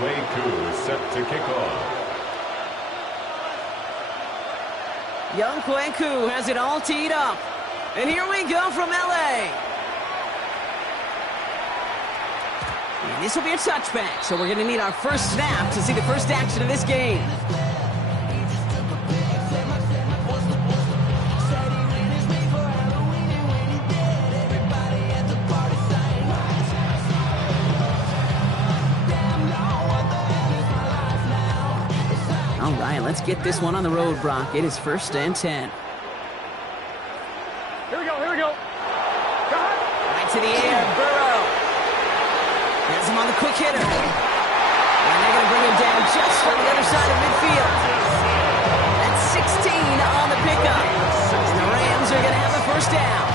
Ncaa is set to kick off. Ncaa has it all teed up. And here we go from LA. And this will be a touchback, so we're going to need our first snap to see the first action of this game. All right, let's get this one on the road, Brock. It is 1st and 10. Here we go. Right to the air, Burrow. Has him on the quick hitter. And they're going to bring him down just on the other side of midfield. That's 16 on the pickup. And the Rams are going to have a first down.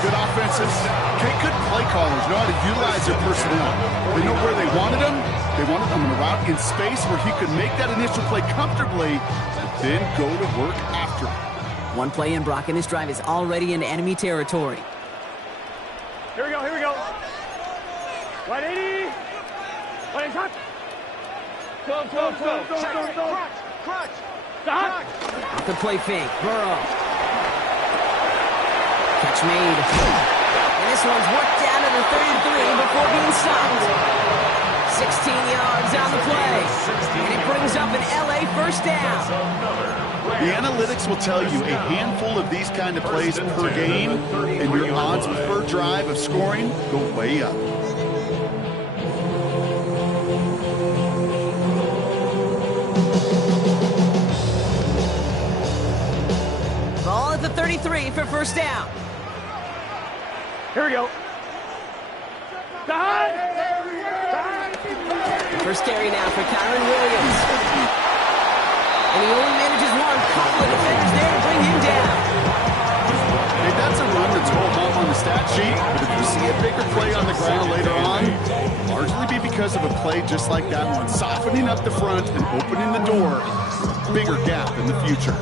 Good offensive. Good play callers know how to utilize their personnel. They know where they wanted them. They wanted them in a route in space where he could make that initial play comfortably, but then go to work after it. One play in, Brock, and this drive is already into enemy territory. Here we go. 180. 180, touch. Go. Crutch. Stop. Off the play fake, Burrow. Catch made. And this one's worked down to the 33 before being stopped. 16 yards on the play. And it brings up an LA first down. The analytics will tell you a handful of these kind of plays per game, and your odds per drive of scoring go way up. Ball at the 33 for first down. Here we go. First carry now for Kyron Williams. And he only manages one. Couple of defenders there to bring him down. Hey, that's a run that's rolled off on the stat sheet, but if you see a bigger play on the ground later on, largely be because of a play just like that one, softening up the front and opening the door. Bigger gap in the future.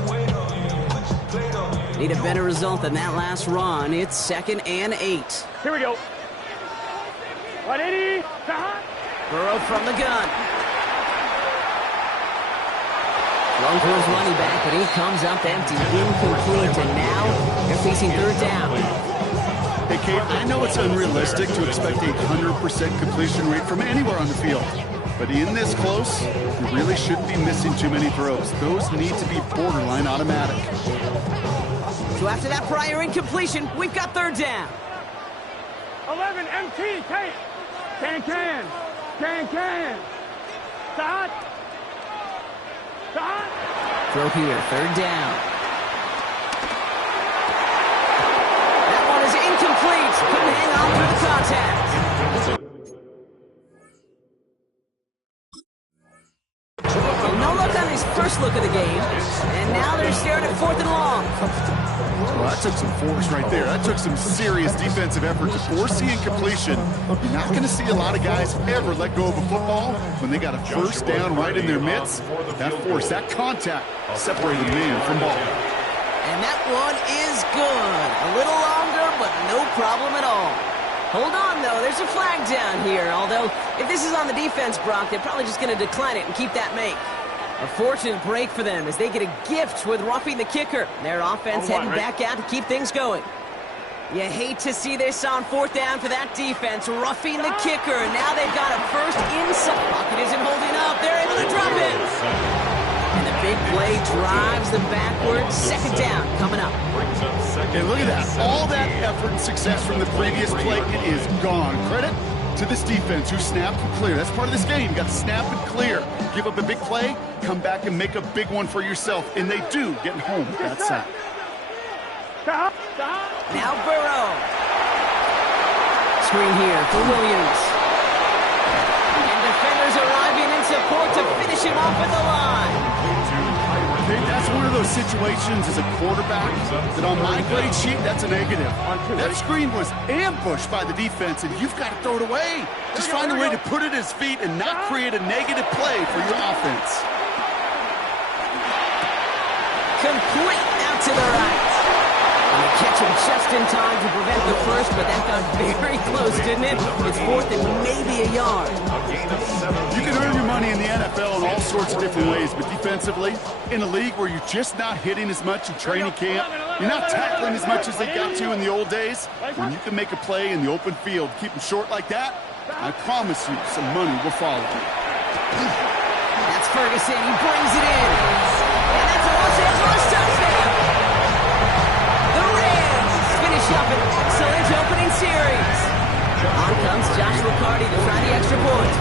Need a better result than that last run. It's 2nd and 8. Here we go. 180. Burrow from the gun. Thrown to his running back, but he comes up empty. Incomplete, and now they're facing 3rd down. Hey, Kate, I know it's unrealistic to expect a 100% completion rate from anywhere on the field. But in this close, you really shouldn't be missing too many throws. Those need to be borderline automatic. So after that prior incompletion, we've got 3rd down. 11 MT, Kate. Can. Start. Throw here, 3rd down. That one is incomplete. Couldn't hang on through the contact. No look on his first look of the game. And now they're staring at 4th and long. Well, that took some force right there. That took some serious defensive effort to force the incompletion. You're not going to see a lot of guys ever let go of a football when they got a first down right in their midst. That force, that contact, separated man from ball. And that one is good. A little longer, but no problem at all. Hold on, though. There's a flag down here. Although, if this is on the defense, Brock, they're probably just going to decline it and keep that make. A fortunate break for them as they get a gift with roughing the kicker. Their offense heading back out to keep things going. You hate to see this on 4th down for that defense. Roughing the kicker. Now they've got a first inside. Pocket isn't holding up. They're able to drop it. And the big play drives them backwards. 2nd down coming up. And look at that. All that effort and success from the previous play, it is gone. Credit to this defense who snapped and clear. That's part of this game. You got to snap and clear. Give up a big play, come back and make a big one for yourself. And they do, getting home with that sack. Now Burrow. Screen here for Williams. And defenders arriving in support to finish him off at the line. That's one of those situations as a quarterback that on my grade sheet, that's a negative. That screen was ambushed by the defense, and you've got to throw it away. Just find a way to put it at his feet and not create a negative play for your offense. Complete out to the right. And the Catch him just in time to prevent the first, but that got very close, didn't it? It's 4th and maybe a yard. You can earn your money in the NFL in all sorts of different ways, but defensively, in a league where you're just not hitting as much in training camp, you're not tackling as much as they got to in the old days, when you can make a play in the open field, keep them short like that, I promise you some money will follow. That's Ferguson. He brings it in. And that's a Los Angeles touchdown. The Rams finish up an excellent opening series. On comes Josh McCarty to try the extra point.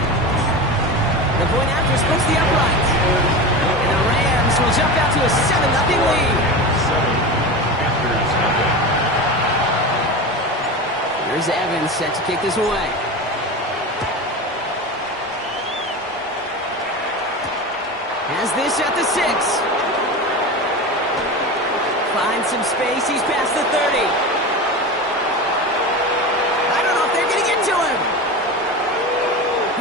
The point after splits the uprights. And the Rams will jump out to a 7-0 lead. Here's Evans set to kick this away. Has this at the 6. Finds some space. He's past the 30. I don't know if they're going to get to him.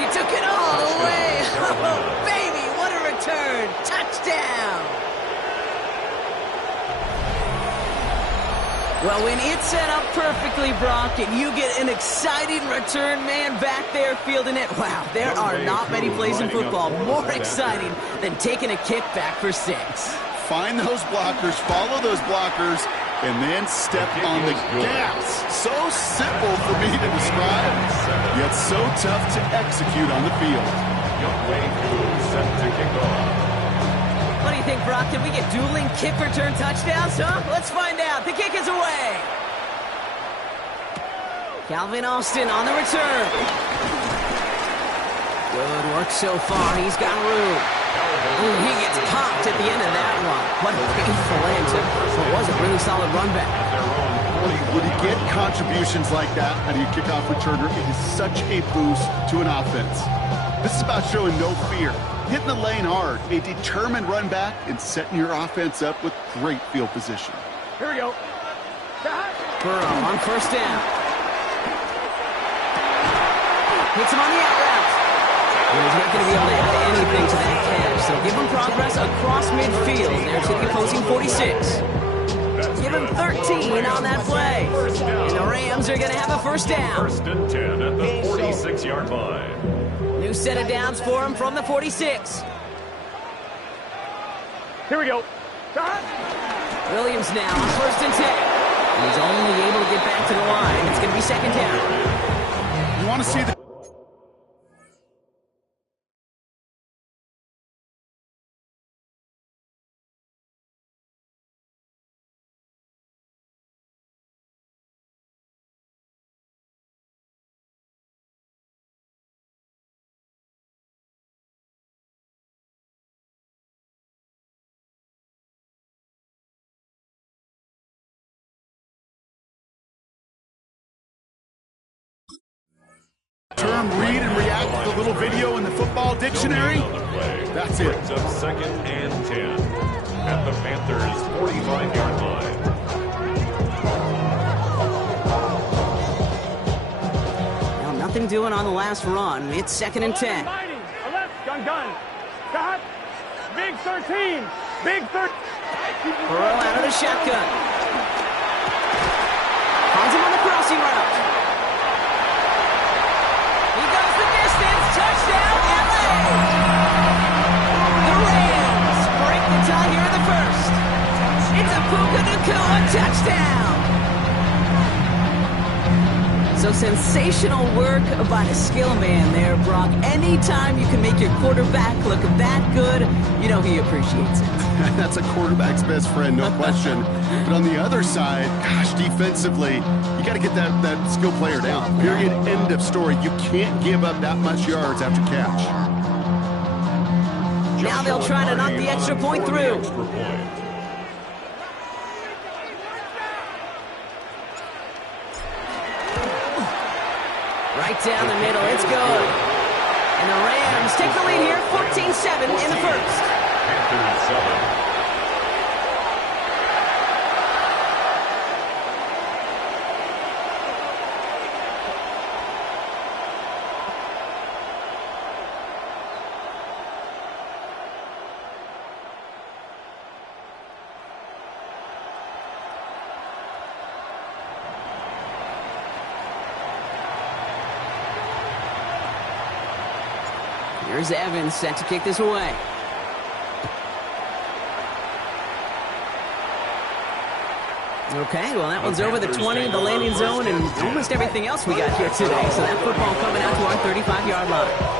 He took it all the way. Oh, baby, what a return. Touchdown. Well, when it's set up perfectly, Brock, and you get an exciting return man back there fielding it, wow, there are not many plays in football more exciting than taking a kick back for 6. Find those blockers, follow those blockers, and then step on the gas. So simple for me to describe, yet so tough to execute on the field. Set to kick off. What do you think, Brock? Can we get dueling kick return touchdowns, huh? Let's find out. The kick is away. Calvin Austin on the return. Good work so far. He's got room. Ooh, he gets popped at the end of that one. What a painful end to what was a really solid run back. When you get contributions like that out of your kickoff returner, it is such a boost to an offense. This is about showing no fear, hitting the lane hard, a determined run back, and setting your offense up with great field position. Here we go. Burrow on first down. Hits him on the out route. And he's not going to be able to add anything to that catch, so give him progress across midfield. There to the opposing 46. Give him 13 on that play. And the Rams are going to have a first down. 1st and 10 at the 46-yard line. New set of downs for him from the 46. Here we go. Williams now on 1st and 10. He's only able to get back to the line. It's going to be 2nd down. You want to see the term read and react to the little video in the football dictionary? That's it. Brings up 2nd and 10 at the Panthers' 45-yard line. Well, nothing doing on the last run. It's 2nd and 10. Fighting. A left. Gun. Got. Big 13. Big 13. Burrow out of the shotgun. Finds him on the crossing route. He goes the distance. Touchdown, LA! The Rams break the tie here in the first. It's a Puka Nacua touchdown. So sensational work by the skill man there, Brock. Anytime you can make your quarterback look that good, you know he appreciates it. That's a quarterback's best friend, no question. But on the other side, gosh, defensively, you got to get that skill player down. Period, end of story. You can't give up that much yards after catch. Now they'll try to knock the extra point through. Right down the middle, it's good. And the Rams take the lead here, 14-7 in the first. Panthers 7. Here's Evans set to kick this away. Okay, well, that one's over the 20, the landing zone, and almost everything else we got here today. So that football coming out to our 35-yard line.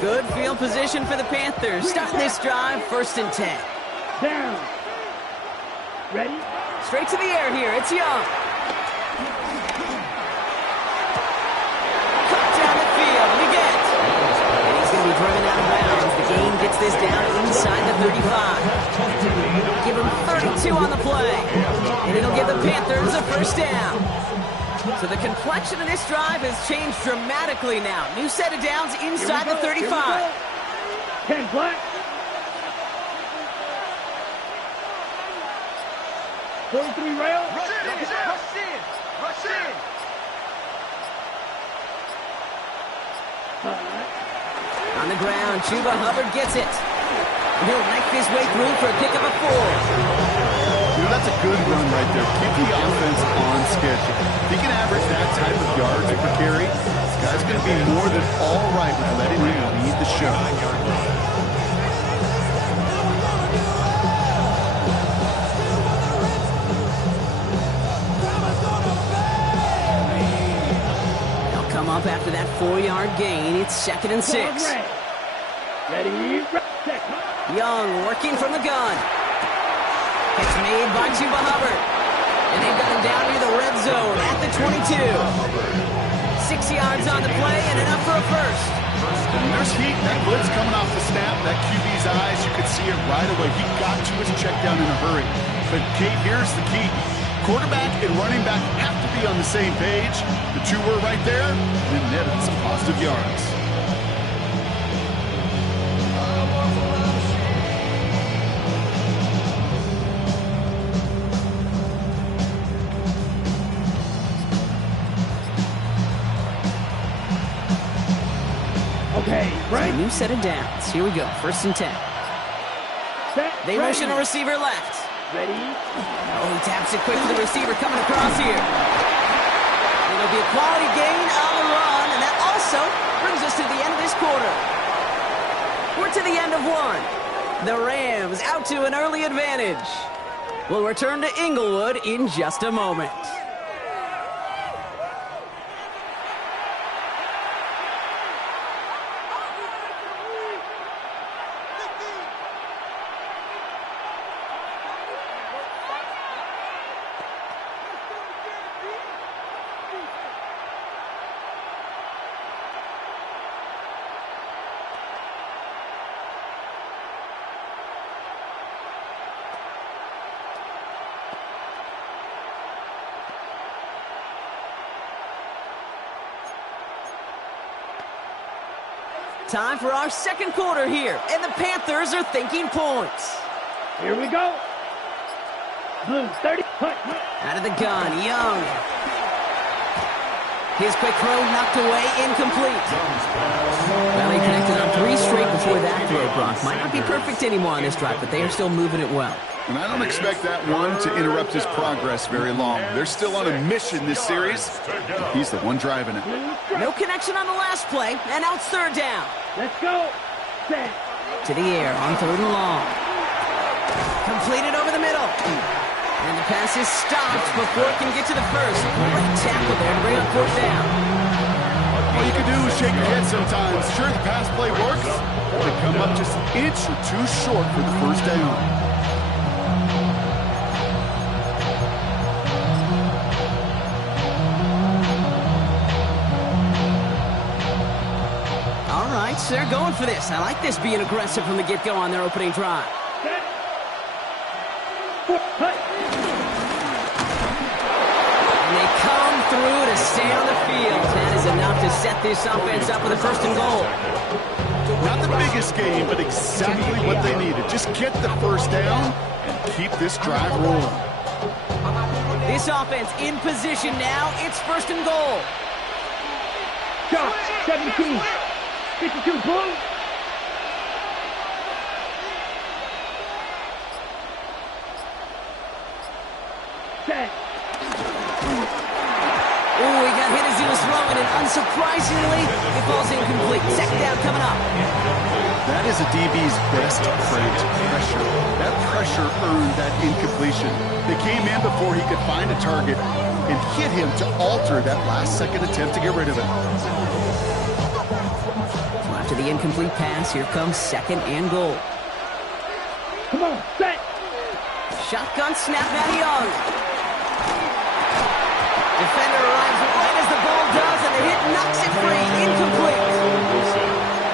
Good field position for the Panthers. Starting this drive, 1st and 10. Down. Ready? Straight to the air here. It's Young. Cut down the field. We get. And he's going to be driven out of bounds. The gain gets this down inside the 35. Give him 32 on the play. And it'll give the Panthers a 1st down. So the complexion of this drive has changed dramatically now. New set of downs inside the 35. 10 black. 43 rail. Rush in. On the ground, Chuba Hubbard gets it. And he'll knife his way through for a pickup of 4. That's a good run right there. Keep the offense on schedule. If he can average that type of yards per carry, this guy's going to be more than all right with letting him lead the show. They'll come up after that 4-yard gain. It's 2nd and 6. Ready? Young working from the gun. It's made by Chuba Hubbard. And they've got him down near the red zone at the 22. 6 yards on the play and enough for a 1st. And there's heat. That blitz coming off the snap. That QB's eyes, you could see it right away. He got to his check down in a hurry. But Kate, here's the key. Quarterback and running back have to be on the same page. The two were right there and netted some positive yards. Okay, So a new set of downs. Here we go. 1st and 10. They motion a receiver left. Ready? Oh, he taps it quick to the receiver coming across here. It'll be a quality gain on the run, and that also brings us to the end of this quarter. We're to the end of 1. The Rams out to an early advantage. We'll return to Inglewood in just a moment. Time for our 2nd quarter here, and the Panthers are thinking points. Here we go. Blue 30. Out of the gun, Young. His quick throw knocked away, incomplete. Well, he connected on 3 straight before that throw, Brock. Might not be perfect anymore on this drive, but they are still moving it well. And I don't expect that one to interrupt his progress very long. They're still on a mission this series. He's the one driving it. No connection on the last play, and now it's 3rd down. Let's go. Set. To the air on 3rd and long. Completed over the middle. And the pass is stopped before it can get to the 1st. Great tackle there to bring up 4th down. All you can do is shake your head sometimes. Sure, the pass play works. They come up just an inch or 2 short for the 1st down. They're going for this. I like this being aggressive from the get-go on their opening drive. And they come through to stay on the field. That is enough to set this offense up with a 1st and goal. Not the biggest game, but exactly what they needed. Just get the 1st down and keep this drive rolling. This offense in position now. It's 1st and goal. Shot, 17. 52, blue. Set. Oh, he got hit as he was throwing, and unsurprisingly, it falls incomplete. 2nd down coming up. That is a DB's best friend, pressure. That pressure earned that incompletion. They came in before he could find a target and hit him to alter that last-second attempt to get rid of it. So after the incomplete pass, here comes 2nd and goal. Come on, set. Shotgun snap, Matty Young. Defender arrives right as the ball does, and the hit knocks it free. Incomplete.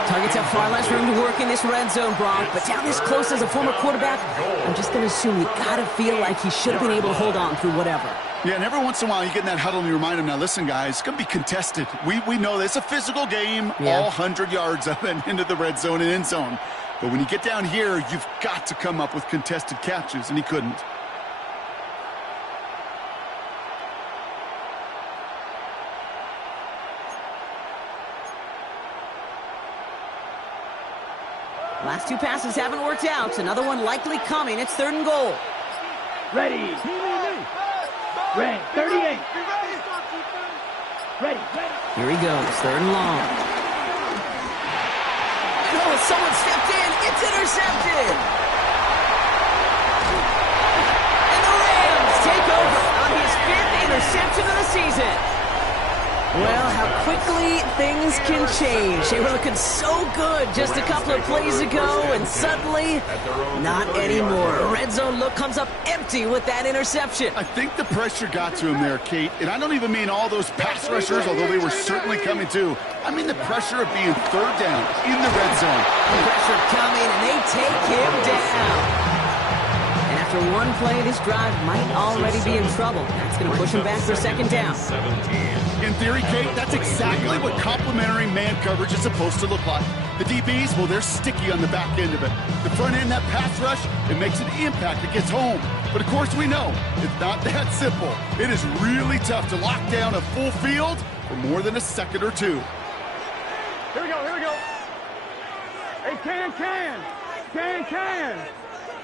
Targets have far less room to work in this red zone, Brock, but down this close as a former quarterback, I'm just going to assume you got to feel like he should have been able to hold on through whatever. Yeah, and every once in a while you get in that huddle and you remind him, now listen, guys, it's going to be contested. We know this. It's a physical game, all 100 yards up and into the red zone and end zone. But when you get down here, you've got to come up with contested catches, and he couldn't. Last 2 passes haven't worked out. Another one likely coming. It's 3rd and goal. Ready. Red, 38. Ready. Here he goes. 3rd and long. Oh, someone stepped in. It's intercepted. And the Rams take over on his 5th interception of the season. Well, how quickly things can change. They were looking so good just a couple of plays ago, and suddenly, not anymore. A red zone look comes up empty with that interception. I think the pressure got to him there, Kate, and I don't even mean all those pass rushers, although they were certainly coming too. I mean the pressure of being 3rd down in the red zone. Pressure coming, and they take him down. And after one play, this drive might already be in trouble. That's going to push him back for 2nd down. In theory, Kate, that's exactly what complementary man coverage is supposed to look like. The DBs, well, they're sticky on the back end of it. The front end, that pass rush, it makes an impact. It gets home. But, of course, we know it's not that simple. It is really tough to lock down a full field for more than a second or two. Here we go. Hey, can.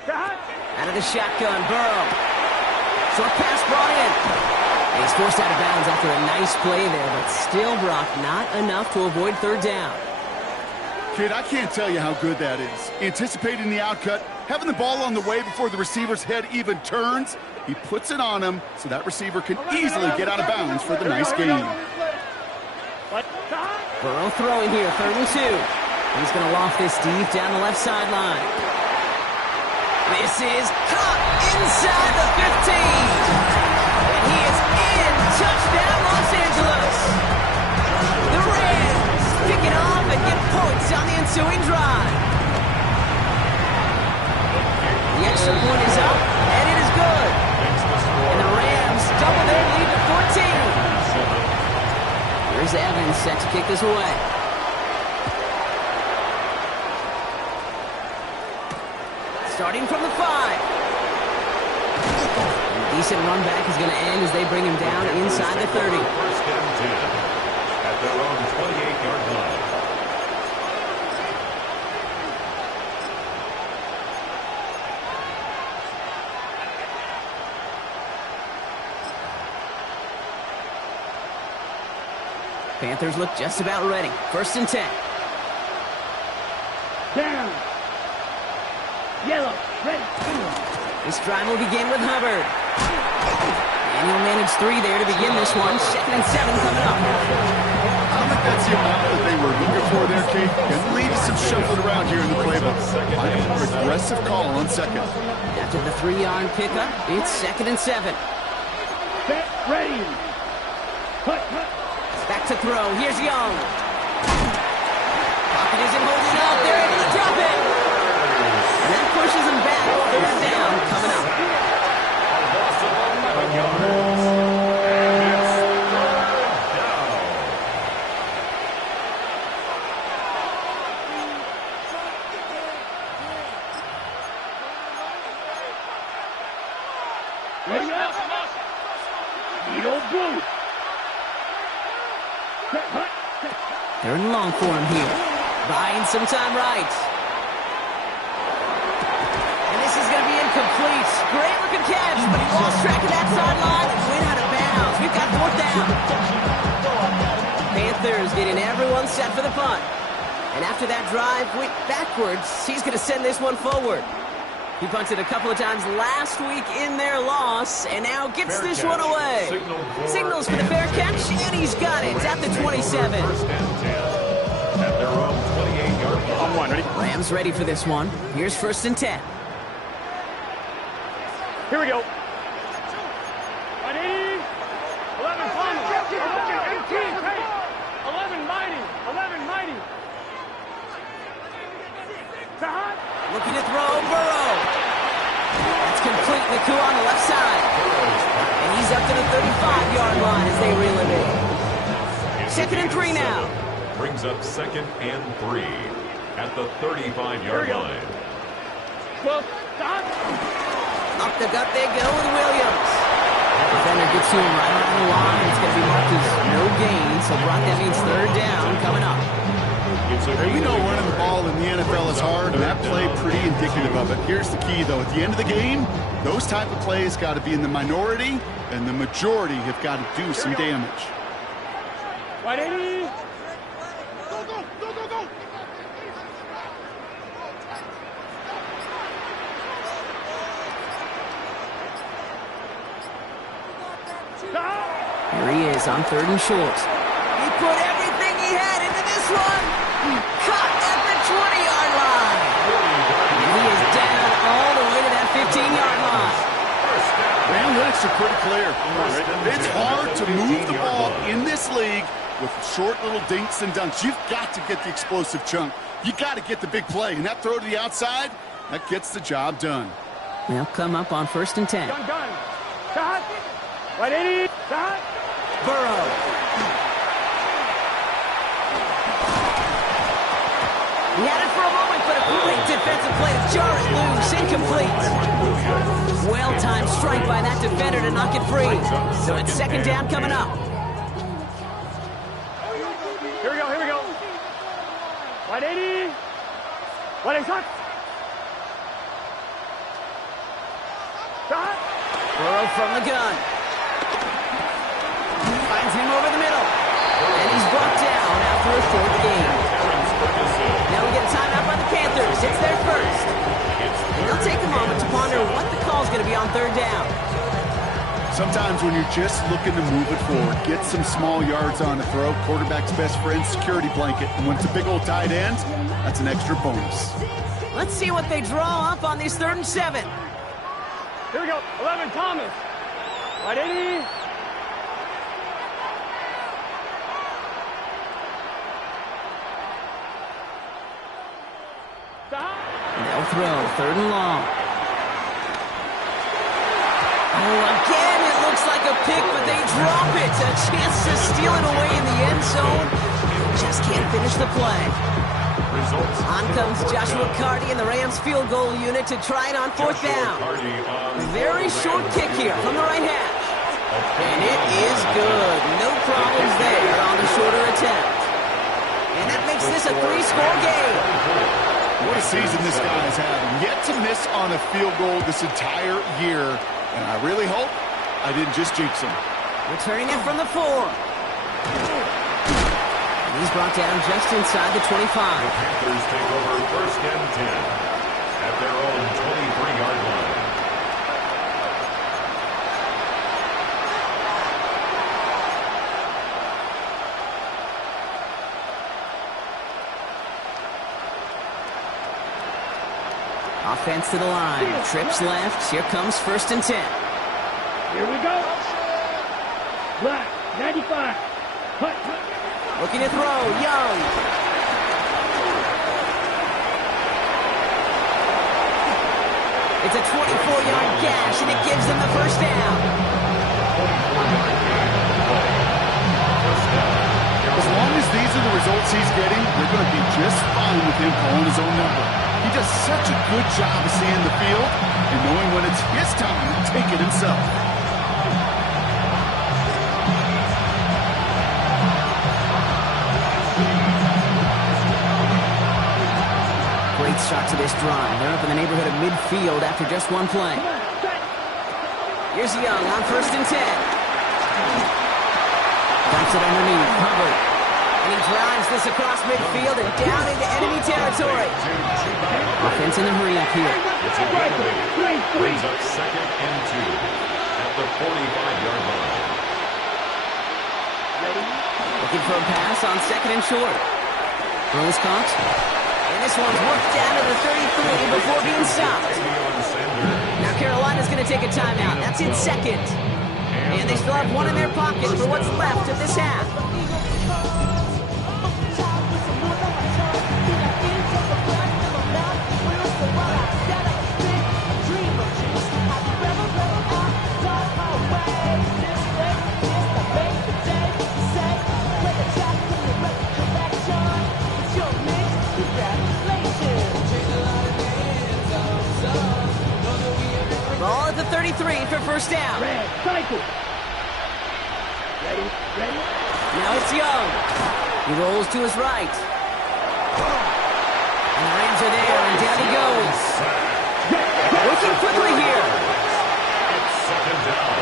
Shot. Out of the shotgun, Burrow. Short pass brought in. He's forced out of bounds after a nice play there, but still, Brock, not enough to avoid 3rd down. Kid, I can't tell you how good that is. Anticipating the outcut, having the ball on the way before the receiver's head even turns, he puts it on him so that receiver can easily get out of bounds for the nice gain. Burrow throwing here, 3rd and 2. He's going to loft this deep down the left sideline. This is caught inside the 15. And he is in. Touchdown, Los Angeles. The Rams pick it off and get points on the ensuing drive. The extra point is up, and it is good. And the Rams double their lead to 14. Here's Evans set to kick this away. Starting from the 5. Decent run back is going to end as they bring him down inside the 30. 1st and 10 at their own 28-yard line. Panthers look just about ready. 1st and 10. Down. Yellow. Ready. This drive will begin with Hubbard. And he'll manage 3 there to begin this one. 2nd and 7 coming up. I don't think that's the amount that they were looking for there, Kate. And lead to some shuffling around here in the playbook. Find an aggressive call on 2nd. After the 3-yard pickup, it's 2nd and 7. Set. Ready. Cut. Back to throw. Here's Young. Pocket isn't holding up. They're able to drop it. And that pushes him back. 3rd down coming up. blue. They're in long for him here. Buying some time right. And this is going to be incomplete. Great looking catch, but he lost track of that sideline and went out of bounds. We've got fourth down. Panthers getting everyone set for the punt. And after that drive went backwards, he's going to send this one forward. He punted a couple of times last week in their loss, and now gets this one away. Signals for the fair catch, and he's got it at the 27. First and 10 at their own 28-yard line. On one, ready? Rams ready for this one. Here's first and 10. Here we go. Ready? 11 Palmer. 11 Tate. 11 Mighty. 11 Mighty. Ncaa. Looking to throw, Burrow. That's complete. Ncaa on the left side. And he's up to the 35-yard line as they reel him in. Second and 3 now. Brings up second and 3 at the 35-yard line. Well, Ncaa. Up the gut they go with Williams. Defender gets to him right around the line. It's going to be marked as no gain, so Brock, that means third down coming up. Hey, we know running the ball in the NFL is hard, and that play pretty indicative of it. Here's the key, though. At the end of the game, those type of plays got to be in the minority, and the majority have got to do some damage. 180. Here he is on third and short. He put everything he had into this one. Caught at the 20-yard line. And he is down all the way to that 15-yard line. Analytics are pretty clear. It's hard to move the ball in this league with short little dinks and dunks. You've got to get the explosive chunk. You got to get the big play. And that throw to the outside, that gets the job done. They'll come up on first and 10. Gun. Cut. 180. Cut. Burrow. He had it for a moment, but a great defensive play to jar it loose. Incomplete. Well-timed strike by that defender to knock it free. So it's second down coming up. Here we go. 180. 180. Cut. Burrow from the gun. Finds him over the middle. And he's brought down after a fourth game. Now we get a timeout by the Panthers. It's their first. And they'll take a moment to ponder what the call's going to be on third down. Sometimes when you're just looking to move it forward, get some small yards on a throw, quarterback's best friend, security blanket. And when it's a big old tight end, that's an extra bonus. Let's see what they draw up on these 3rd and 7. Here we go. 11 Thomas. 180. They'll throw 3rd and long. Oh, again, it looks like a pick, but they drop it. A chance to steal it away in the end zone. Just can't finish the play. On comes Joshua Carty and the Rams field goal unit to try it on 4th down. Very short kick here from the right hash. And it is good. No problems there on the shorter attempt. And that makes this a 3-score game. What a season this guy has had. Yet to miss on a field goal this entire year. And I really hope I didn't just jinx him. Returning it from the 4. And he's brought down just inside the 25. The Panthers take over first and 10 at their own 23-yard line. Offense to the line. Trips left. Here comes first and 10. Here we go. Black. 95. Hut. Looking to throw. Young. It's a 24-yard gash, and it gives them the first down. As long as these are the results he's getting, they're going to be just fine with him calling his own number. He does such a good job of seeing the field and knowing when it's his time to take it himself. to this drive. They're up in the neighborhood of midfield after just one play. Here's Young on 1st and 10. Dumps it underneath. Hubbard. And he drives this across midfield and down into enemy territory. Offense in a hurry up here. It's a gain. Brings up 2nd and 2 at the 45-yard line. Looking for a pass on 2nd and short. Throws caught. And this one's worked down to the 33 before being stopped. Now Carolina's going to take a timeout. That's in 2nd. And they still have one in their pocket for what's left of this half. Ball at the 33 for 1st down. Cycle. Ready? Now it's Young. He rolls to his right. And the Rams are there, and down he goes. Working quickly here. It's 2nd down.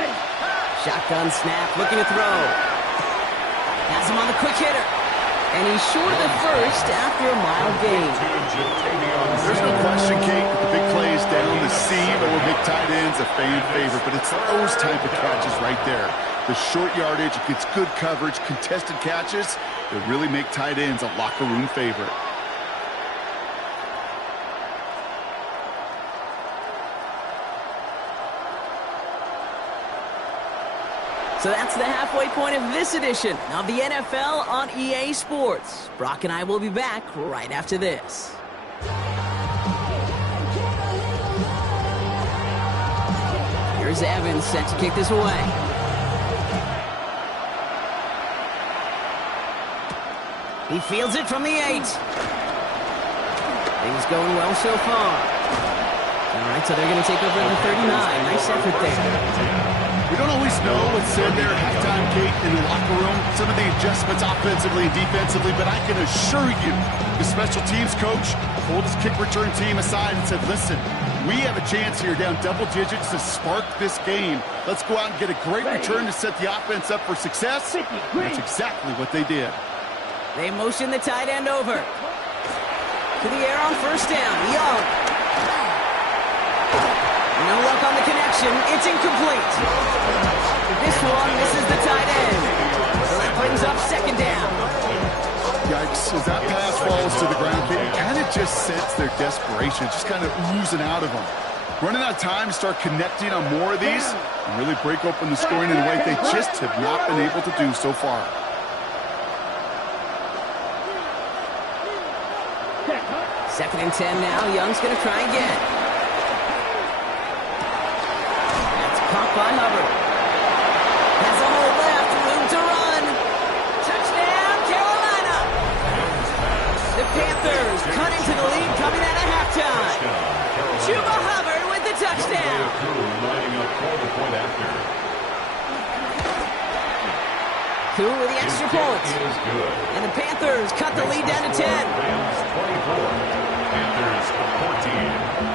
Ready. Shotgun snap, looking to throw. Has him on the quick hitter. And he's short of the 1st after a mild gain. There's no question, Kate, with the big plays down the seam or big tight ends, a fan favorite. But it's those type of catches right there. The short yardage, it gets good coverage, contested catches that really make tight ends a locker room favorite. So that's the halfway point of this edition of the NFL on EA Sports. Brock and I will be back right after this. Here's Evans set to kick this away. He fields it from the 8. Things going well so far. All right, so they're going to take over the 39. Nice effort there. We don't always know what's said there at halftime, Kate, in the locker room. Some of the adjustments offensively and defensively, but I can assure you, the special teams coach pulled his kick return team aside and said, listen, we have a chance here down double digits to spark this game. Let's go out and get a great return to set the offense up for success. And that's exactly what they did. They motion the tight end over. To the air on 1st down. Young. No luck on the connection. It's incomplete. This one misses the tight end. So that brings up 2nd down. Yikes. As that pass falls to the ground, you kind of just sense their desperation, just kind of oozing out of them. Running out of time to start connecting on more of these and really break open the scoring in a way they just have not been able to do so far. Second and 10 now. Young's going to try again. Caught by Hubbard. Has a hole left, room to run. Touchdown, Carolina. The Panthers cut into the lead coming out of halftime. Chuba Hubbard with the touchdown. Lining up for the point after. Cool with the extra point. And the Panthers cut the lead down to 10. Rams 24. Panthers 14.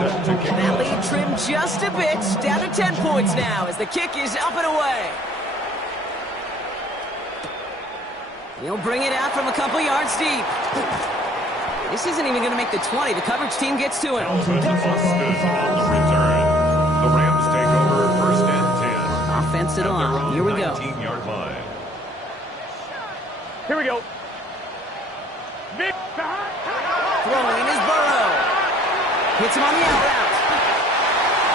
That lead trimmed just a bit, down to 10 points now as the kick is up and away. He'll bring it out from a couple yards deep. This isn't even going to make the 20. The coverage team gets to him. Busted on the return. The Rams take over 1st and 10. Offense it on. Here we go. 19-yard line. Here we go. Throwing is Burrow. Hits him on the out route.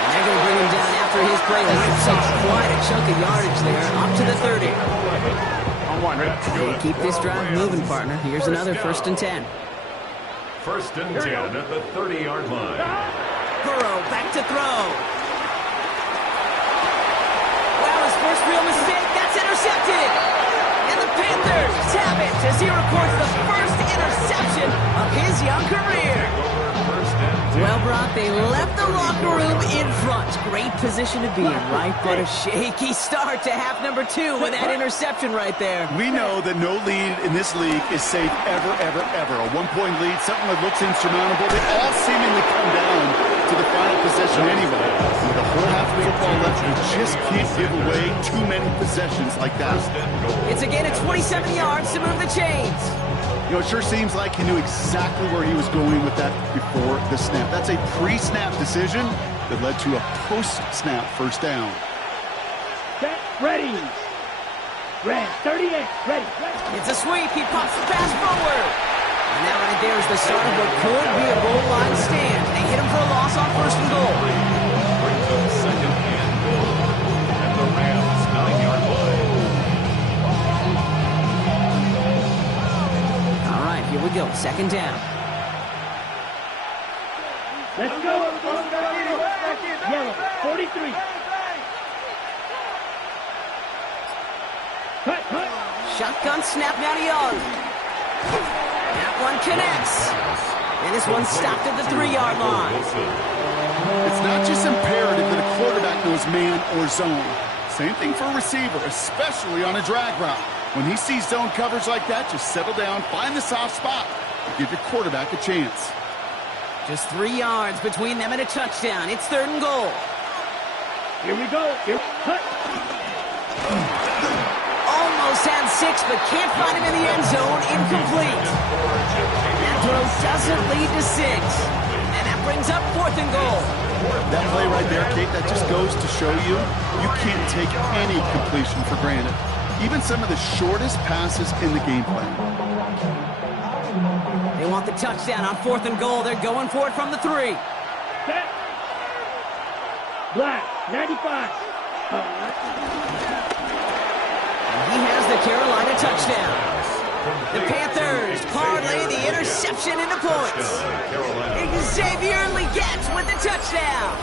And they're going to bring him down after his play. That's quite a chunk of yardage there. Up to the 30. On 1, ready? Keep this drive moving, partner. Here's another 1st and 10. 1st and 10 at the 30-yard line. Burrow back to throw. Wow, his first real mistake. That's intercepted. And the Panthers have it as he records the first interception of his young career. Take over 1st and Well, Brock, they left the locker room in front. Great position to be in, right? But a shaky start to half number 2 with that interception right there. We know that no lead in this league is safe ever, ever, ever. A one-point lead, something that looks insurmountable. They all seemingly come down to the final possession anyway. With a whole half of football left, you just can't give away too many possessions like that. It's again at 27 yards to move the chains. You know, it sure seems like he knew exactly where he was going with that before the snap. That's a pre-snap decision that led to a post-snap first down. Set, ready. Red, 38, ready. It's a sweep. He pops the pass forward. And that right there is the start of what could be a goal line stand. They hit him for a loss on first and goal. Brings up second and goal at the Rams' 9-yard line. All right, here we go. Second down. Let's go. Yellow, 43. Cut. Shotgun snap now to Young. That one connects. And this one stopped at the 3-yard line. It's not just imperative that a quarterback knows man or zone. Same thing for a receiver, especially on a drag route. When he sees zone coverage like that, just settle down, find the soft spot, and give your quarterback a chance. Just 3 yards between them and a touchdown. It's third and goal. Here we go. Cut. Almost had 6, but can't find him in the end zone. Incomplete. That throw doesn't lead to 6. And that brings up fourth and goal. That play right there, Kate, that just goes to show you, you can't take any completion for granted. Even some of the shortest passes in the game plan. They want the touchdown on fourth and goal. They're going for it from the 3. Set. Black, 95. He has the Carolina touchdown. The Panthers parlay the interception into points. Xavier Legette with the touchdown.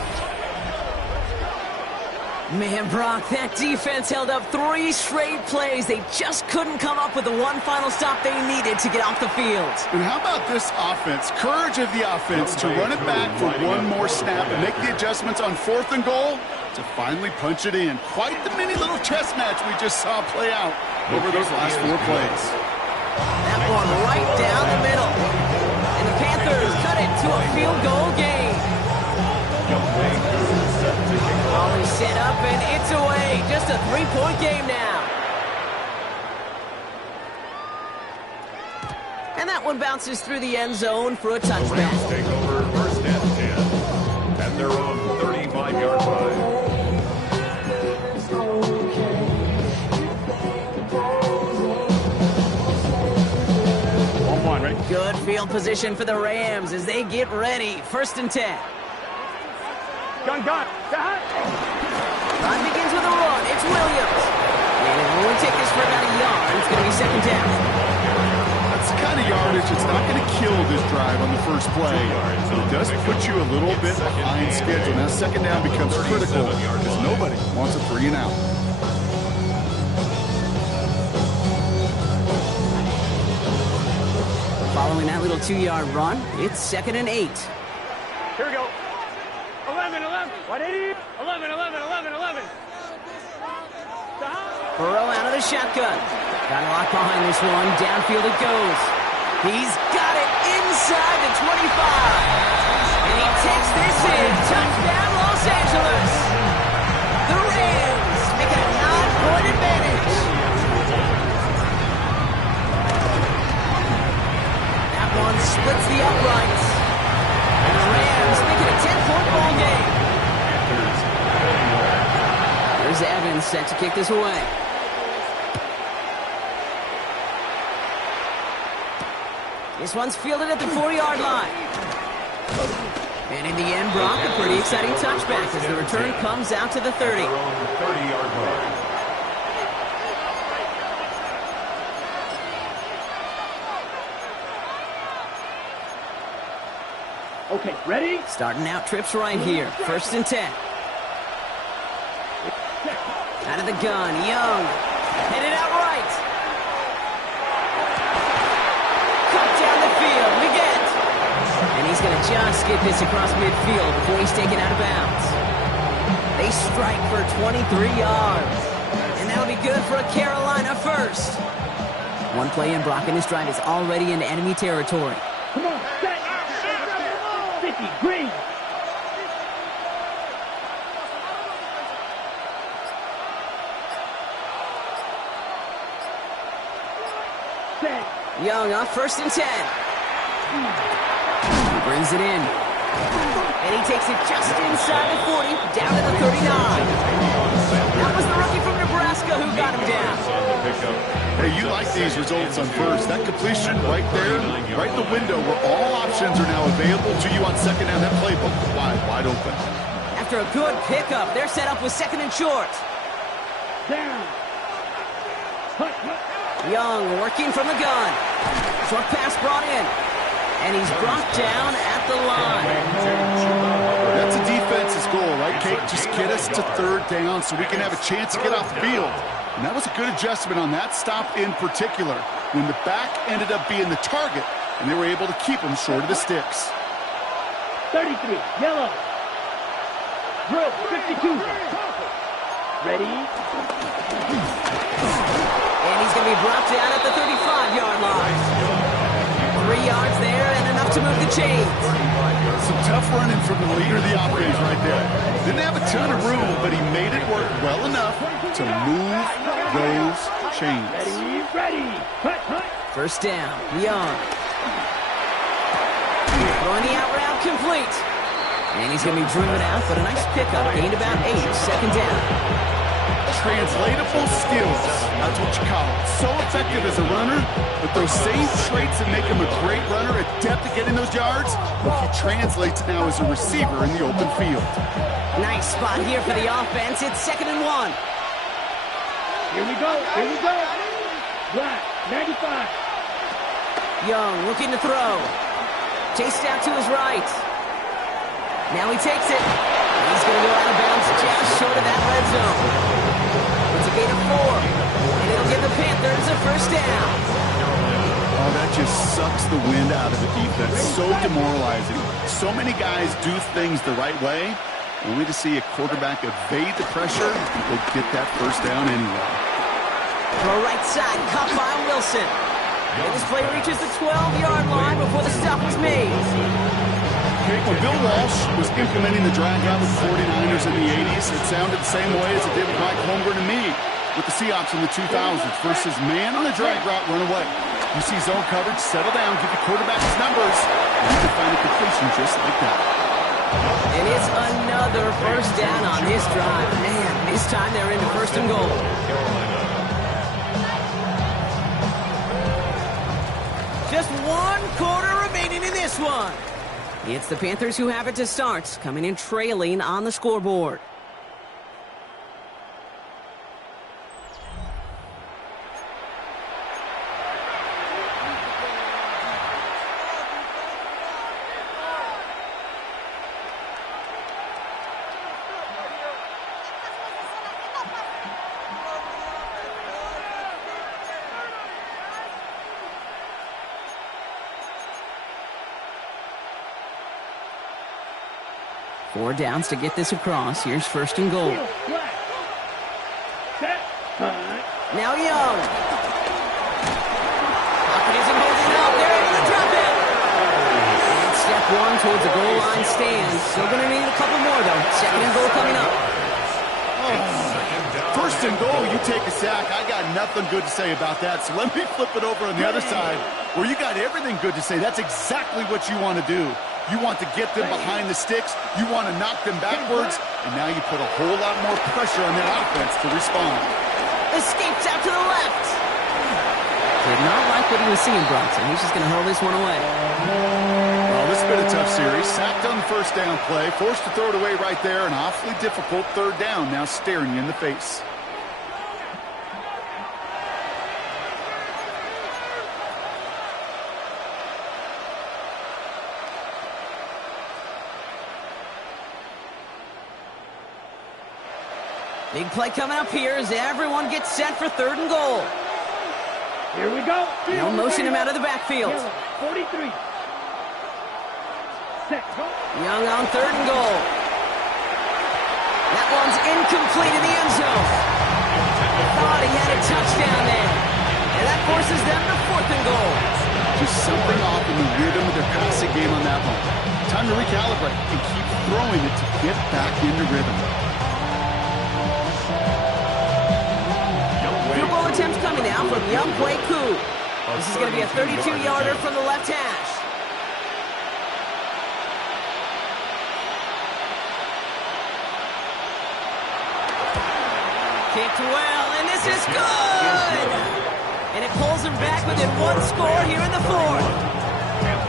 Man, Brock, that defense held up 3 straight plays. They just couldn't come up with the one final stop they needed to get off the field. And how about this offense? Courage of the offense to run it back for one more snap and make the adjustments on fourth and goal to finally punch it in. Quite the mini little chess match we just saw play out over those last 4 plays. That one right down the middle. And the Panthers cut it to a field goal game. All set up and it's away. Just a 3-point game now. And that one bounces through the end zone for a touchback. Rams take over first and 10 at their own 35-yard line. Good field position for the Rams as they get ready. First and 10. Gun. Run begins with a run. It's Williams. And it'll only take this for about a yard. It's going to be second down. That's the kind of yardage that's not going to kill this drive on the first play. But it does put you a little bit behind schedule. Now second down becomes critical because nobody wants a 3 and out. Following that little 2-yard run, it's second and 8. Here we go. 11. 180. 11. Burrow out of the shotgun. Got a lock behind this one. Downfield it goes. He's got it inside the 25. And he takes this in. Touchdown, Los Angeles. The Rams make it a 9-point advantage. That one splits the uprights. And the Rams make it a 10-point ball game. There's Evans set to kick this away. This one's fielded at the 4-yard line. And in the end, Brock, a pretty exciting touchback as the return comes out to the 30. 30-yard line. Okay, ready? Starting out trips right here. First and 10. Out of the gun, Young. Headed out right. Cut down the field, Legette. And he's going to just get this across midfield before he's taken out of bounds. They strike for 23 yards. And that'll be good for a Carolina first. One play in, Brock, and this drive is already into enemy territory. Come on, set. 50, green. Set. Young up 1st and 10. He brings it in. And he takes it just inside the 40, down to the 39. That was the rookie from Nebraska who got him down. Hey, you like these results on first. That completion right there, right in the window where all options are now available to you on second down. That playbook wide open. After a good pickup, they're set up with 2nd and short. Down. Hut, hut. Young working from the gun. Short pass brought in. And he's brought down at the line. That's a defense's goal, right, Kate? Just get us to 3rd down so we can have a chance to get off the field. And that was a good adjustment on that stop in particular, when the back ended up being the target, and they were able to keep him short of the sticks. 33, yellow. Drill, 52. Ready? And he's going to be brought down at the 35-yard line. 3 yards there and enough to move the chains. Some tough running from the leader of the offense right there. Didn't have a ton of room, but he made it work well enough to move those chains. Ready. Hut, hut. 1st down, Young. Throwing the out route complete. And he's going to be driven out, but a nice pickup. Gained about 8, 2nd down. Translatable skills, that's what you call it. So effective as a runner, but those same traits that make him a great runner, adept at getting those yards, what he translates now as a receiver in the open field. Nice spot here for the offense. It's 2nd and 1. Here we go. Black, 95. Young looking to throw. Chased out to his right. Now he takes it. He's going to go out of bounds just short of that red zone. It's a gain of 4. And it'll give the Panthers a 1st down. Oh, that just sucks the wind out of the defense. So demoralizing. So many guys do things the right way, only to see a quarterback evade the pressure and go get that 1st down anyway. Throw right side, caught by Wilson. And this play reaches the 12-yard line before the stop was made. When Bill Walsh was implementing the drag route with the 49ers in the 80s, it sounded the same way as it did with Mike Holmgren and me with the Seahawks in the 2000s versus man on the drag route, run away. You see zone coverage, settle down, give the quarterback his numbers, and you can find a completion just like that. And it's another 1st down on this drive. Man, this time they're into 1st and goal. Just 1 quarter remaining in this one. It's the Panthers who have it to start, coming in trailing on the scoreboard. Four downs to get this across. Here's 1st and goal. Now Young. Pocket isn't holding up. They're able to drop it. And step 1 towards the goal line stand. Still going to need a couple more, though. 2nd and goal coming up. First and goal, you take a sack. I got nothing good to say about that. So let me flip it over on the other side where you got everything good to say. That's exactly what you want to do. You want to get them behind the sticks. You want to knock them backwards. And now you put a whole lot more pressure on that offense to respond. Escapes out to the left. Did not like what he was seeing, Bronson. He's just going to hurl this one away. Well, this has been a tough series. Sacked on the 1st down play. Forced to throw it away right there. An awfully difficult 3rd down now staring you in the face. Big play coming up here as everyone gets set for 3rd and goal. Here we go. They'll motion him out of the backfield. 43. Young on 3rd and goal. That one's incomplete in the end zone. Thought he had a touchdown there. And that forces them to 4th and goal. Just something off in the rhythm of their passing game on that one. Time to recalibrate and keep throwing it to get back into rhythm. Field goal attempts coming now from Ncaa. This is going to be a 32-yarder from the left hash. Kicked well, and this is good! And it pulls them back within 1 score here in the 4th.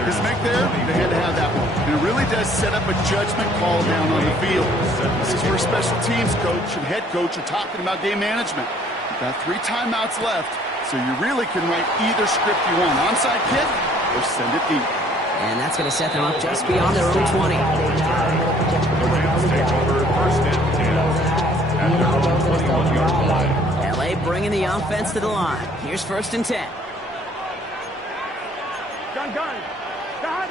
This make there, they had to have that one. And it really does set up a judgment call down on the field. This is where special teams coach and head coach are talking about game management. You've got 3 timeouts left, so you really can write either script you want. Onside kick or send it deep. And that's going to set them up just beyond their own 20. The Rams take over 1st and 10. At their own 21-yard line. LA bringing the offense to the line. Here's 1st and 10. Gun. Got.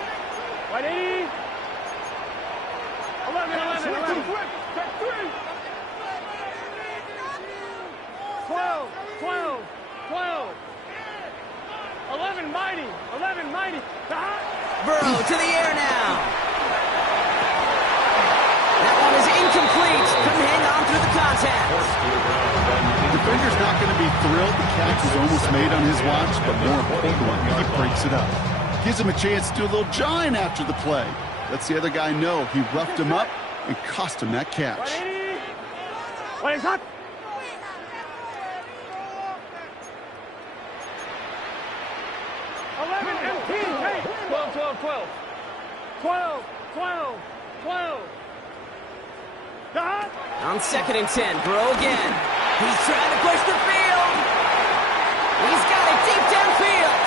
180. 11. 12. 11 mighty. Got. Burrow to the air now. That one is incomplete. Couldn't hang on through the contact. The defender's not going to be thrilled the catch was almost made on his watch, but more importantly, he breaks it up. Gives him a chance to do a little jawing after the play. Lets the other guy know he roughed him up and cost him that catch. 180. 11 empty. 12. On 2nd and 10, Burrow again. He's trying to push the field. He's got it deep downfield.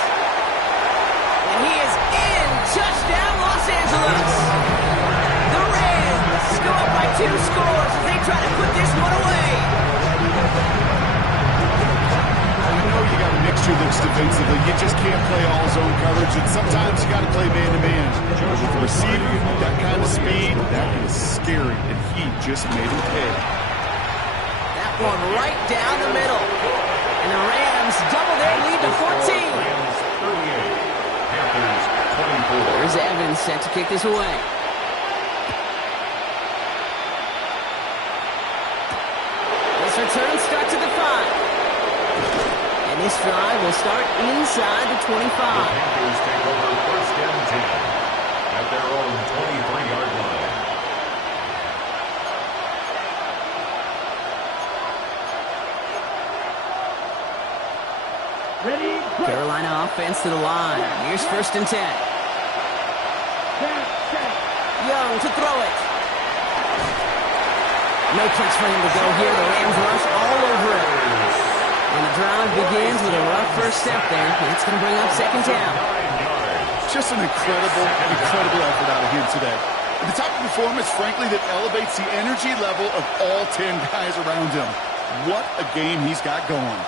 And he is in. Touchdown, Los Angeles. The Rams go up by 2 scores as they try to put this one away. You know you got a mixture of looks defensively. You just can't play all zone coverage, and sometimes you got to play man-to-man. With the receiver, that kind of speed, that is scary, and he just made him pay. That one right down the middle. And the Rams double their lead to 14. Rams 38. Panthers 24. Here's Evans set to kick this away. This return starts at the 5. And this drive will start inside the 25. The Panthers take over 1st and 10 at their own 23-yard line. Carolina offense to the line. Here's 1st and 10. Young to throw it. No place for him to go here. The Rams rush all over it. And the drive begins with a rough first step there. It's going to bring up 2nd down. Just an incredible effort out of him today. At the top of performance, frankly, that elevates the energy level of all 10 guys around him. What a game he's got going.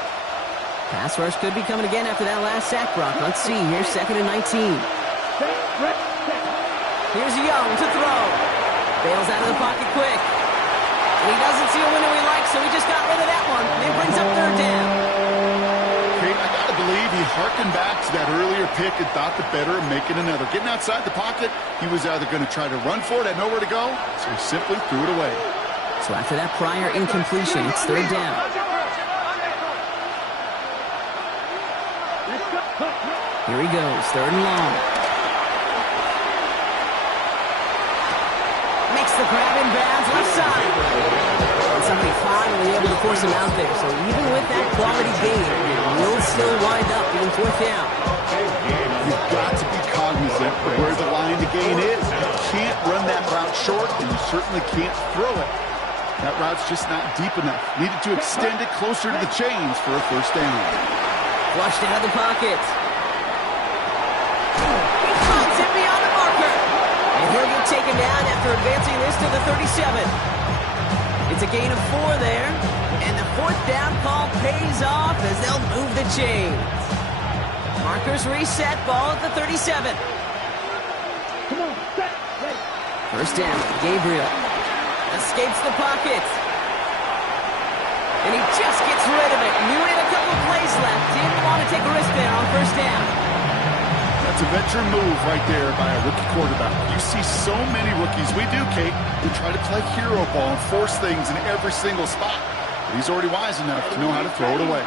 Pass rush could be coming again after that last sack, Brock. Let's see. Here's 2nd and 19. Here's Young to throw. Bails out of the pocket quick. And he doesn't see a window he likes, so he just got rid of that one. And it brings up 3rd down. Okay, I got to believe he harkened back to that earlier pick and thought the better of making another. Getting outside the pocket, he was either going to try to run for it, had nowhere to go, so he simply threw it away. So after that prior incompletion, it's 3rd down. Here he goes, 3rd and long. Makes the grab in bounds, left side. And somebody finally able to force him out there. So even with that quality gain, it will still wind up being 4th down. You've got to be cognizant of where the line to gain is. You can't run that route short, and you certainly can't throw it. That route's just not deep enough. Needed to extend it closer to the chains for a 1st down. Flushed out of the pocket. He finds him beyond the marker. And he'll get taken down after advancing this to the 37. It's a gain of 4 there. And the 4th down call pays off as they'll move the chains. Markers reset, ball at the 37. Come on, set, First down, Gabriel. Escapes the pocket. And he just gets rid of it. Knew he had a couple of plays left. Didn't want to take a risk there on first down. That's a veteran move right there by a rookie quarterback. You see so many rookies, we do, Kate, who try to play hero ball and force things in every single spot. But he's already wise enough to know how to throw it away.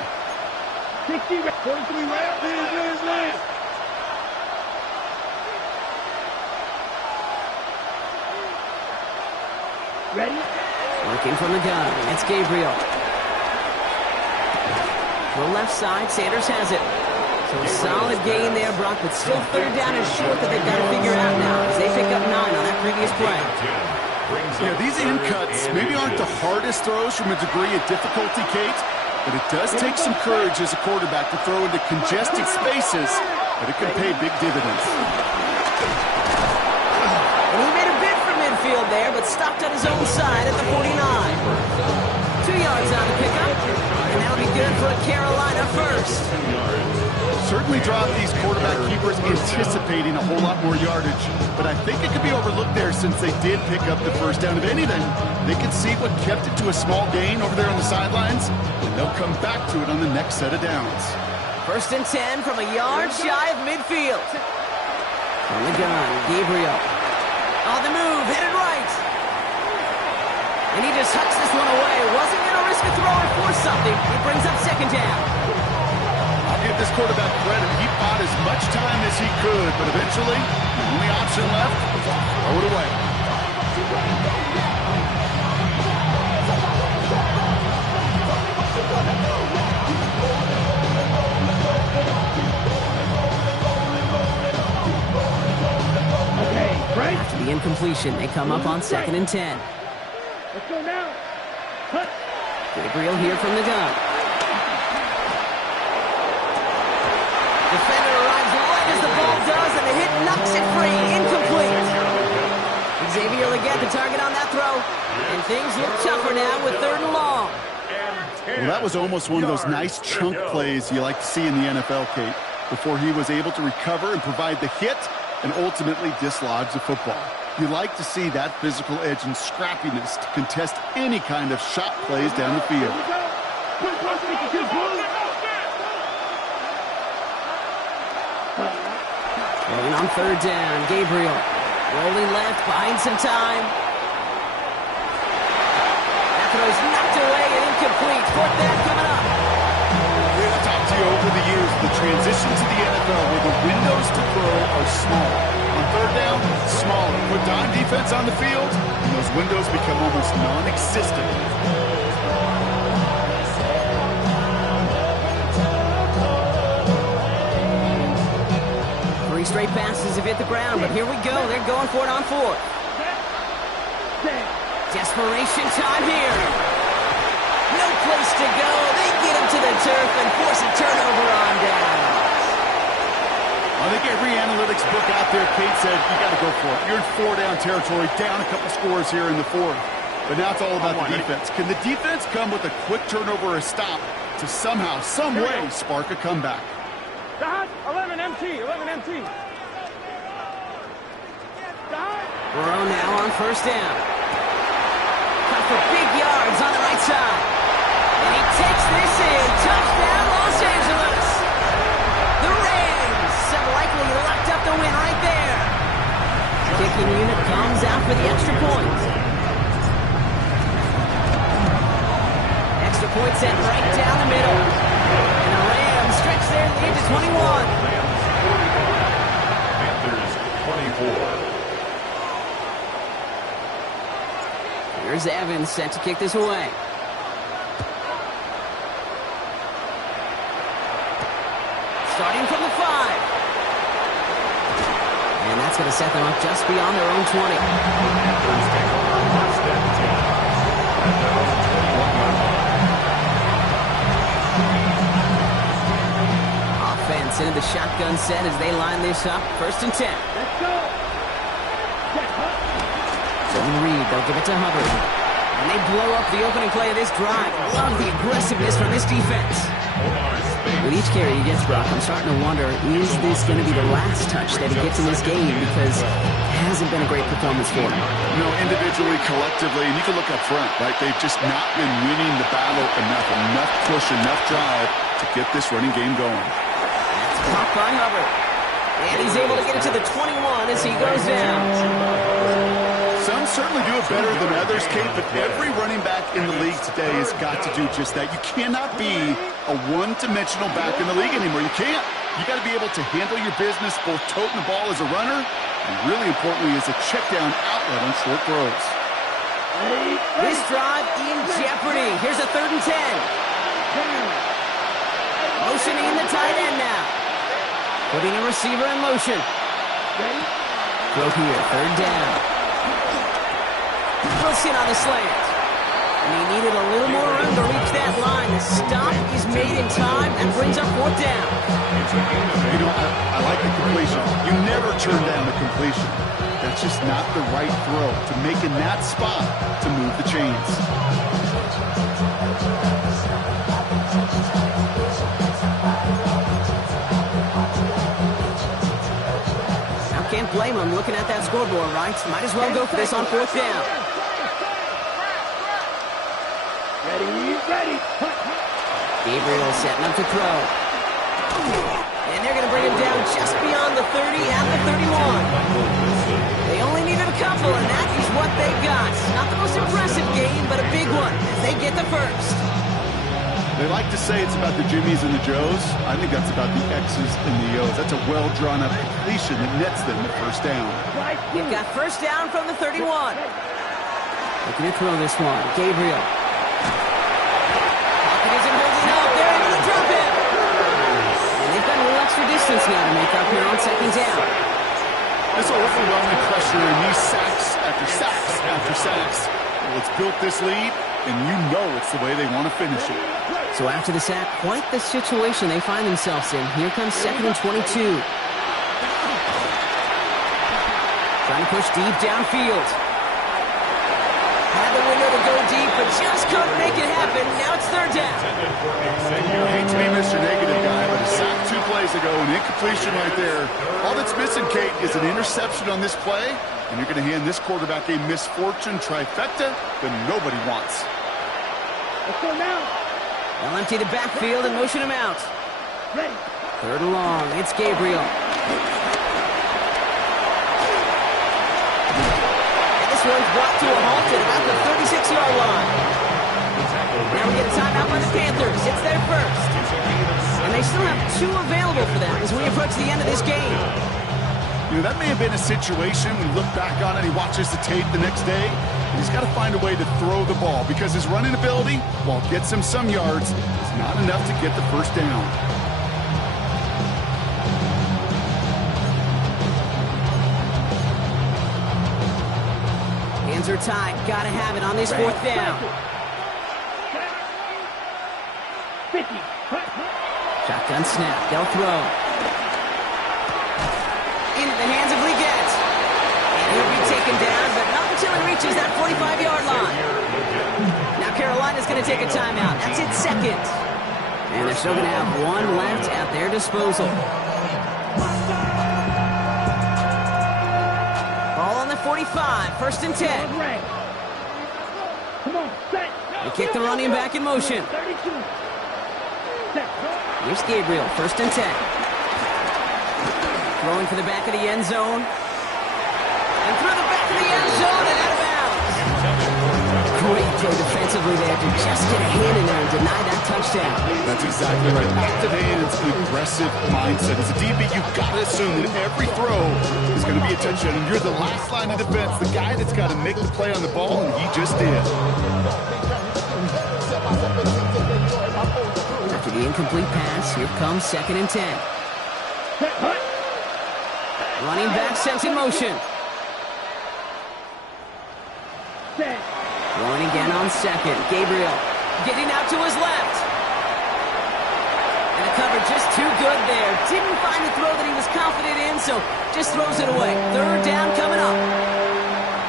60, 43 rounds. Ready? Working from the gun. It's Gabriel. The left side, Sanders has it. So a solid gain there, Brock, but still third down is short that they've got to figure out now as they pick up 9 on that previous play. Yeah, these in cuts maybe aren't the hardest throws from a degree of difficulty, Kate, but it does take some courage as a quarterback to throw into congested spaces, but it can pay big dividends. And he made a bid for midfield there, but stopped on his own side at the 49. 2 yards on the pickup, and that'll be good for a Carolina first. Certainly dropped these quarterback keepers anticipating a whole lot more yardage, but I think it could be overlooked there since they did pick up the first down. If anything, they could see what kept it to a small gain over there on the sidelines, and they'll come back to it on the next set of downs. First and 10 from a yard shy of midfield. On the gun, Gabriel. On the move, headed right. And he just hucks this one away. Wasn't going to risk a throw or force something. He brings up second down. I'll give this quarterback credit. He bought as much time as he could, but eventually, the only option left was to throw it away. After the incompletion, they come up on second and 10. Let's go now. Gabriel here from the gun. Defender arrives right as the ball does, and the hit knocks it free. Incomplete. Xavier Legette the target on that throw. And things look tougher now with third and long. Well, that was almost one of those nice chunk plays you like to see in the NFL, Kate, before he was able to recover and provide the hit and ultimately dislodge the football. You like to see that physical edge and scrappiness to contest any kind of shot plays down the field. Rolling on third down, Gabriel. Rolling left, buying some time. That throw is knocked away and incomplete. Fourth down coming up. I've talked to you over the years, the transition to the NFL where the windows to throw are small. On third down, smaller. Put dime defense on the field, and those windows become almost non-existent. 3 straight passes have hit the ground, but here we go. They're going for it on fourth. Desperation time here. No place to go. They get him to the turf and force a turnover on down. I think every analytics book out there, Kate said, you got to go for it. You're in 4-down territory, down a couple scores here in the fourth. But now it's all about the defense. Can the defense come with a quick turnover or a stop to somehow, some way, spark a comeback? 11 MT, 11 MT. Burrow now on first down. Cut for big yards on the right side. And he takes this in. Touchdown, Los Angeles. The Rams have likely locked up the win right there. Kicking unit comes out for the extra point. Extra point set right down the middle. And the Rams stretch their lead to 21. Panthers 24. Here's Evans set to kick this away. Starting from the 5. And that's going to set them up just beyond their own 20. Panthers take over first and 10 at their own 21-yard line. Offense into the shotgun set as they line this up. First and 10. Let's go. Zone read. They'll give it to Hubbard. And they blow up the opening play of this drive. Love the aggressiveness from this defense. With each carry he gets, Brock, I'm starting to wonder, is this going to be the last touch that he gets in this game? Because it hasn't been a great performance for him. No, individually, collectively, and you can look up front, right? They've just not been winning the battle enough push, enough drive to get this running game going. That's caught by Hubbard. And he's able to get it to the 21 as he goes down. Some certainly do it better than others, Kate, but every running back in the league today has got to do just that. You cannot be a one-dimensional back in the league anymore. You can't. You got to be able to handle your business, both toting the ball as a runner, and really importantly as a check-down outlet on short throws. This drive in jeopardy. Here's a 3rd and 10. Motioning the tight end now. Putting a receiver in motion. Throw here, 3rd down. Wilson on the slant. And he needed a little more room to reach that line. The stop is made in time. That brings up 4th down. You know, I like the completion. You never turn down the completion. That's just not the right throw to make in that spot to move the chains. Now can't blame him looking at that scoreboard, right? Might as well go for this on 4th down. Ready. Gabriel setting up to throw. And they're going to bring him down just beyond the 30 at the 31. They only needed a couple, and that is what they got. Not the most impressive game, but a big one as they get the first. They like to say it's about the Jimmies and the Joes. I think that's about the X's and the O's. That's a well-drawn-up completion that nets them the 1st down. You've got 1st down from the 31. Looking to throw this one. Gabriel. Extra distance now to make up here on 2nd down. This overwhelming pressure and these sacks after sacks after sacks. Well, it's built this lead, and you know it's the way they want to finish it. So after the sack, quite the situation they find themselves in. Here comes 2nd and 22. Trying to push deep downfield. Had the window to go deep, but just couldn't make it happen. Now it's 3rd down. I hate to be Mr. Negative guy, but a sack 2 plays ago, an incompletion right there. All that's missing, Kate, is an interception on this play, and you're going to hand this quarterback a misfortune trifecta that nobody wants. Let's go now. They'll empty the backfield and motion him out. Ready. 3rd and long. It's Gabriel. This one's brought to a halt at about the 36-yard line. Now we get a timeout by the Panthers. It's their first. And they still have 2 available for them as we approach the end of this game. You know, that may have been a situation when you look back on it, he watches the tape the next day, and he's got to find a way to throw the ball because his running ability, while it gets him some yards, is not enough to get the 1st down. Hands are tied. Got to have it on this 4th down. 50. Shotgun snap. They'll throw. Into the hands of Leggett. And he'll be taken down, but not until he reaches that 45-yard line. Now Carolina's going to take a timeout. That's its 2nd. And they're still going to have 1 left at their disposal. Ball on the 45. 1st and 10. Come on, set. They kick the running back in motion. 32. Here's Gabriel, 1st and 10. Throwing for the back of the end zone. And through the back of the end zone and out of bounds. Great play defensively there to just get a hand in there and deny that touchdown. That's exactly right. Active hands, an aggressive mindset. As a DB, you've got to assume that every throw is going to be a touchdown. And you're the last line of defense, the guy that's got to make the play on the ball, and he just did. After the incomplete pass, here comes 2nd and 10. Running back sent in motion. Throwing again on 2nd. Gabriel getting out to his left. And the cover just too good there. Didn't find the throw that he was confident in, so just throws it away. 3rd down coming up.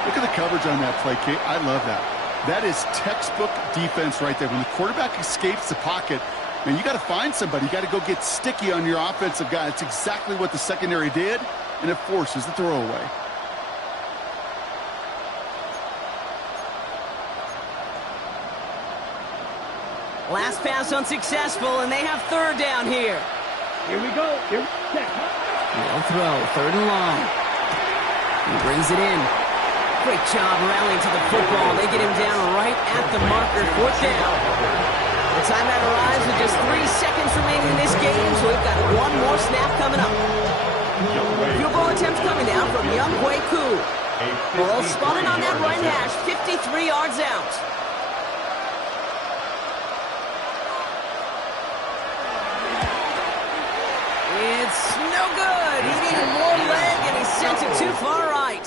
Look at the coverage on that play, Kate. I love that. That is textbook defense right there. When the quarterback escapes the pocket, man, you got to find somebody. You got to go get sticky on your offensive guy. It's exactly what the secondary did, and it forces the throwaway. Last pass unsuccessful, and they have third down here. Here we go. Here. They'll throw, third and long. He brings it in. Great job rallying to the football. They get him down right at the marker, fourth down. The timeout arrives with just 3 seconds remaining in this game, so we've got one more snap coming up. Field goal attempt coming now from Ncaa. Ball spotted on that right hash, 53 yards out. It's no good. He needed more leg, and he sent it too far right.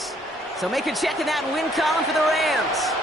So make a check in that win column for the Rams.